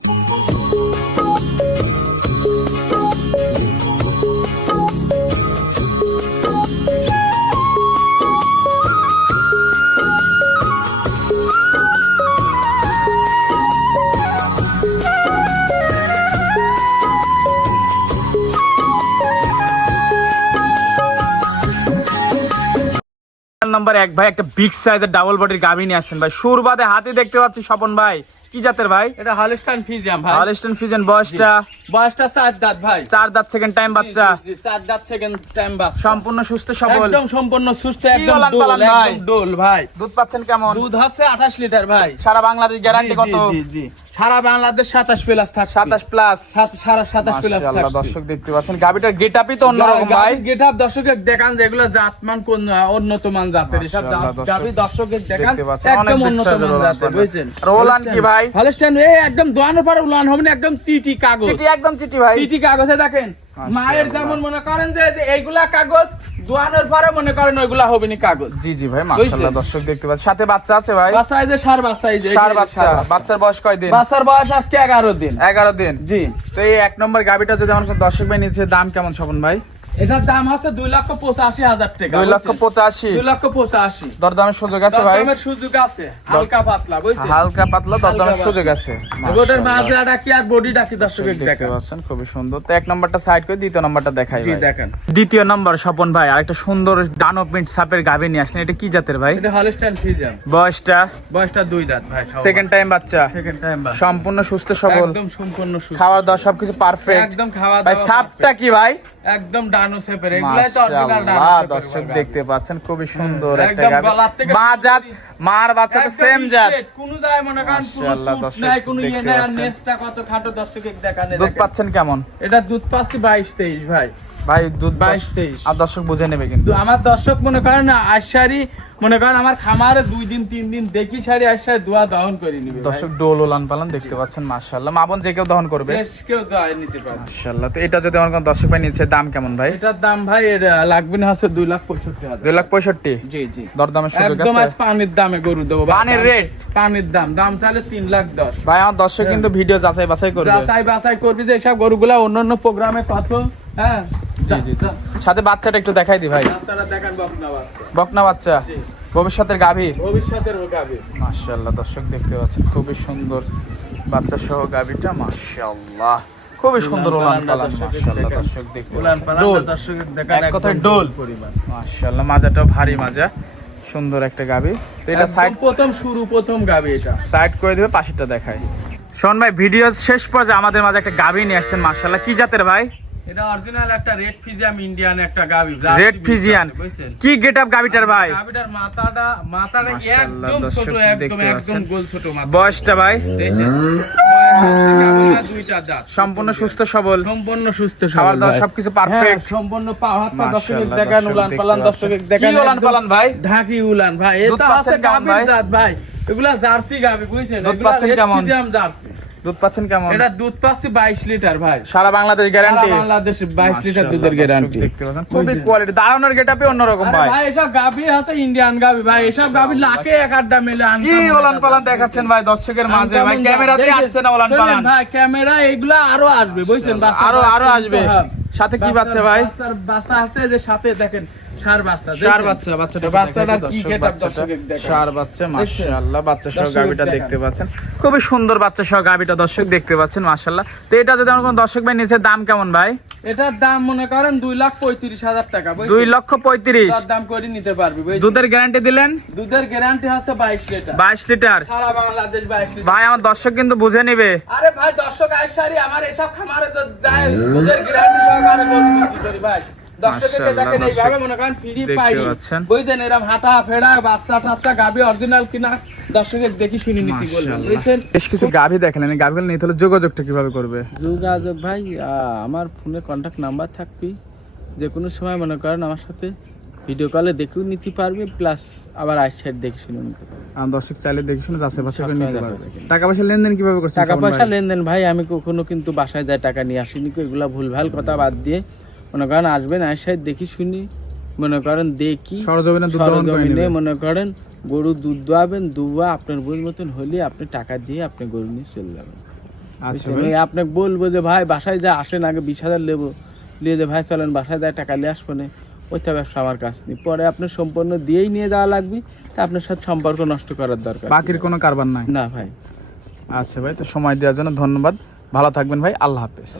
Number এক, ভাই, একটা বিগ সাইজের ডাবল বডির গাভী নিয়ে আসছেন, ভাই। সুরবাদে হাতে দেখতে পাচ্ছি, স্বপন ভাই। কি জাতের ভাই? এটা হলস্টাইন ফিজিয়াম ভাই। হলিস্টন ফিজেন বয়সটা? বয়সটা চার দাঁত ভাই। চার দাঁত সেকেন্ড টাইম বাচ্চা। চার দাঁত সেকেন্ড টাইম বাচ্চা। সম্পূর্ণ সুস্থ সবল। একদম সম্পূর্ণ সুস্থ একদম ডোল ভাই? একদম ডোল ভাই। দুধ পাচ্ছেন কেমন? দুধ হচ্ছে আঠাশ লিটার ভাই। সারা বাংলাদেশ গ্যারান্টি কত? জি, জি। সারা বাংলাদেশ সাতাশ প্লাস সাতাশ প্লাস সারা সাতাশ প্লাস দর্শক দেখতে পাচ্ছেন। গাভীটার গেটআপই তো অন্যরকম ভাই। গেট আপ দর্শকের দেখান যেগুলো জাতমান কোন উন্নত মান জাতের। এসব গাভি দর্শকের দেখান একদম উন্নত মান জাতের বুঝছেন? আর ওলান কি ভাই? হলস্টাইন একদম দোয়ানোর পরে উলান হবে না একদম সিটি কাগজ। চিঠি একদম চিঠি ভাই। চিঠি কাগজে দেখেন। মায়ের যেমন মনে করেন যে এইগুলা কাগজ দোয়ানোর পরে মনে করেন ওইগুলা হবে নি কাগজ। জি জি ভাই মাশাআল্লাহ? দর্শক দেখতে পাচ্ছেন। সাথে বাচ্চা আছে ভাই? বাচ্চা এই যে সার বাচ্চা এই যে সার বাচ্চা। বাচ্চার বয়স কয় দিন? বাচ্চার বয়স আজকে এগারো দিন। এগারো দিন। জি। তো এই এক নম্বর গাভীটা যদি আমার দর্শক ভাই নিচ্ছে দাম কেমন স্বপন ভাই? এটার দাম আছে দুই লক্ষ পঁচাশি হাজার টাকা দুই লক্ষ পঁচাশি। দুই লক্ষ পঁচাশি। দরদামের সুযোগ আছে ভাই? দরদামের সুযোগ আছে হালকা পাতলা বুঝছেন হালকা পাতলা দরদামের সুযোগ আছে। গোটের মাশাআল্লাহ। মাঝে ডাকি আর বডি ডাকি দর্শকের দেখতে পাচ্ছেন খুবই সুন্দর। তো এক নম্বরটা সাইড করে দ্বিতীয় নম্বরটা দেখাই জি ভাই। দেখেন। দ্বিতীয় নম্বর স্বপন ভাই আরেকটা সুন্দর ডানো প্রিন্ট সাপের গাভী নিয়ে আসলেন। এটা কি জাতের ভাই? এটা হলস্টাইন বয়সটা? বয়সটা দুই দাঁত ভাই সেকেন্ড টাইম বাচ্চা। সেকেন্ড টাইম বা সম্পূর্ণ সুস্থ সবল। একদম সম্পূর্ণ সুস্থ খাওয়ার দাওয়া সবকিছু পারফেক্ট একদম খাওয়া ভাই দাওয়া সাপটা কি ভাই? একদম ডানো সেপের এগুলাই তো অরিজিনাল ডানো সেপের দর্শক দেখতে পাচ্ছেন খুবই সুন্দর একটা গাড়ি। গাভী মার বাচ্চা তো সেম জাত। কোনো দায় মনে করেন কোনো চুট নাই, কোনো ইয়ে দেখতে নাই, আর পাচ্ছেন। কত খাটো দর্শকের দেখানে দুধ পাচ্ছেন কেমন? এটা দুধ পাচ্ছি বাইশ তেইশ ভাই। ভাই দুধ 22, 23 আর দর্শক বুঝে নেবে কিন্তু। আমার দর্শক মনে করেন না আশারি মনে করেন আমার খামারে দুই দিন তিন দিন দেখি সারি আশায় দোয়া দহন করে নিবে দর্শক ডোল ওলান পালান দেখতে পাচ্ছেন মাশাআল্লাহ। মা বোন যে কেউ দহন করবে। বেশ কেউ দোয়া নিতে পারে। মাশাআল্লাহ তো এটা যদি আমার কোনো দর্শক ভাই নিচ্ছে দাম কেমন ভাই? এটার দাম ভাই এর লাগবে না হচ্ছে দুই লাখ পঁয়ষট্টি হাজার। দুই লাখ পঁয়ষট্টি? জি জি। দরদামের সুযোগ আছে? একদম আজ পানির দামে গরু দেবো। পানির rate? পানির দাম দাম চাইলে তিন লাখ দশ। ভাই আমার দর্শক কিন্তু ভিডিও যাচাই বাছাই করবে। যাচাই বাছাই করবি যে এসব গরুগুলা অন্যান্য প্রোগ্রামে কত হ্যাঁ। সাথে বাচ্চাটা একটু দেখাই দি ভাই। বকনা বাচ্চা। বকনা বাচ্চা। ভবিষ্যতের গাভী? ভবিষ্যতের গাবি মাশাআল্লাহ দর্শক দেখতে পাচ্ছেন খুবই সুন্দর বাচ্চা সহ গাভীটা মাশাআল্লাহ। খুবই সুন্দর ওলান পালান মাশাআল্লাহ দর্শক দেখতে উলান পালান দেখান এক কথায় ডোল। পরিমাণ। মাশাআল্লাহ মাজাটাও ভারী মাজা। সুন্দর একটা গাবি। তো এটা সাইড প্রথম শুরু প্রথম গাবি এটা। সাইড করে দিবে পাশেরটা দেখায়। শোন ভাই ভিডিও শেষ পর্যায়ে আমাদের মাঝে একটা গাবি নিয়ে আসছেন মাশাআল্লাহ। কি জাতের ভাই? এটা অরিজিনাল একটা রেড ফিজিয়াম ইন্ডিয়ান একটা গাবি রেড ফিজিয়ান কি গেট আপ গাভীটার ভাই? গাবিটার মাথাটা মাথাটা একদম ছোট একদম একদম গোল ছোট মাথা। বয়সটা ভাই? সম্পূর্ণ সুস্থ সবল। সম্পূর্ণ সুস্থ সবল সবকিছু পারফেক্ট হ্যাঁ, সম্পূর্ণ হাত পা দেখেন উলান পালান। দর্শকের দেখেন উলান পালান ভাই? ঢাকি উলান ভাই এটা হচ্ছে গাবির দাঁত ভাই? এগুলা জার্সি গাবি বুঝছেন? এগুলা কেমন? Fijian Jersey. দুধ পাচ্ছেন কেমন? এটা দুধ পাচ্ছি বাইশ লিটার ভাই। সারা বাংলাদেশ গ্যারান্টি সারা বাংলাদেশে বাইশ লিটার দুধের গ্যারান্টি দেখতে পাচ্ছেন খুবই কোয়ালিটি দাঁড়ানোর গেটআপে অন্যরকম ভাই। ভাই এসব গাবি আছে ইন্ডিয়ান গাবি ভাই। এসব গাবি লাখে এক আড্ডা মেলে কি ওলান পালান দেখাচ্ছেন ভাই দর্শকের মাঝে ভাই ক্যামেরাতে আসছে না ওলান পালান। ভাই ক্যামেরা এগুলা আরও আসবে বুঝছেন? আরও আরও আসবে। হ্যাঁ। সাথে কি বাচ্চা ভাই? বাচ্চা আছে যে সাথে দেখেন সার বাচ্চা সার বাচ্চা বাচ্চাটা বাচ্চাটা দেখাই কি দর্শক, get up বাচ্চাটা। দর্শকের দেখেন। সার বাচ্চা মাশাআল্লাহ বাচ্চা সহ গাবিটা দেখতে পাচ্ছেন। খুবই সুন্দর বাচ্চা সহ গাবিটা দর্শক দেখতে পাচ্ছেন মাশাআল্লাহ। তো এটা যদি আমার কোনো দর্শক ভাই নিচে দাম কেমন ভাই? এটার দাম মনে করেন দুই লাখ পঁয়ত্রিশ হাজার টাকা? দুই লক্ষ পঁয়ত্রিশ। তার দাম করে নিতে পারবি? দুধের গ্যারান্টি দিলেন? দুধের গ্যারান্টি আছে বাইশ লিটার। বাইশ লিটার? সারা বাংলাদেশ বাইশ লিটার। ভাই আমার দর্শক কিন্তু বুঝে নিবে। আরে ভাই দর্শক আইসারি আমার এসব খামারে তো যায় দুধের গ্যারান্টি সহকারে ভাই। দর্শককে দেখেন এইভাবে মনে করেন ফ্রি পাইনি বুঝছেন এরকম হাঁটা ফেরা বাচ্চা টাচ্চা গাবি অরিজিনাল কিনা দর্শকের দেখি শুনি নীতি বলবেন বুঝছেন? বেশ কিছু গাভি দেখলেন এই নিতে হলে যোগাযোগটা কীভাবে করবে? যোগাযোগ ভাই আমার ফোনে কন্ট্যাক্ট নাম্বার থাকবি। যে কোনো সময় মনে করেন আমার সাথে ভিডিও কলে দেখেও নিতে পারবে প্লাস আবার আইসাইড দেখে শুনে নিতে পারবে। আর দর্শক চাইলে দেখে শুনে করে নিতে পারবে। টাকা পয়সা লেনদেন কীভাবে টাকা পয়সা লেনদেন ভাই আমি কখনো কিন্তু বাসায় যায় টাকা নিয়ে আসিনি এগুলা ভুলভাল কথা বাদ দিয়ে মনে করেন আসবেন আইসাইড দেখি শুনি। মনে করেন দেখি। সরজমিনে। মনে করেন গরু দুধ দোয়াবেন দুয়া আপনার বই মতন হলে আপনি টাকা দিয়ে আপনি গরু নিয়ে চলে যাবেন। আচ্ছা আপনাকে বলব যে ভাই বাসায় যা আসেন আগে বিশ হাজার লেবো। নিয়ে যে ভাই চলেন বাসায় যায় টাকা নিয়ে আসব না। ওইটা ব্যবসা আমার কাছে নেই। পরে সম্পূর্ণ দিয়েই নিয়ে যাওয়া লাগবে তা আপনার সাথে সম্পর্ক নষ্ট করার দরকার। বাকির কোনো কারবার নাই? না ভাই। আচ্ছা ভাই তো সময় দেওয়ার জন্য ধন্যবাদ। ভালো থাকবেন ভাই আল্লাহ হাফেজ।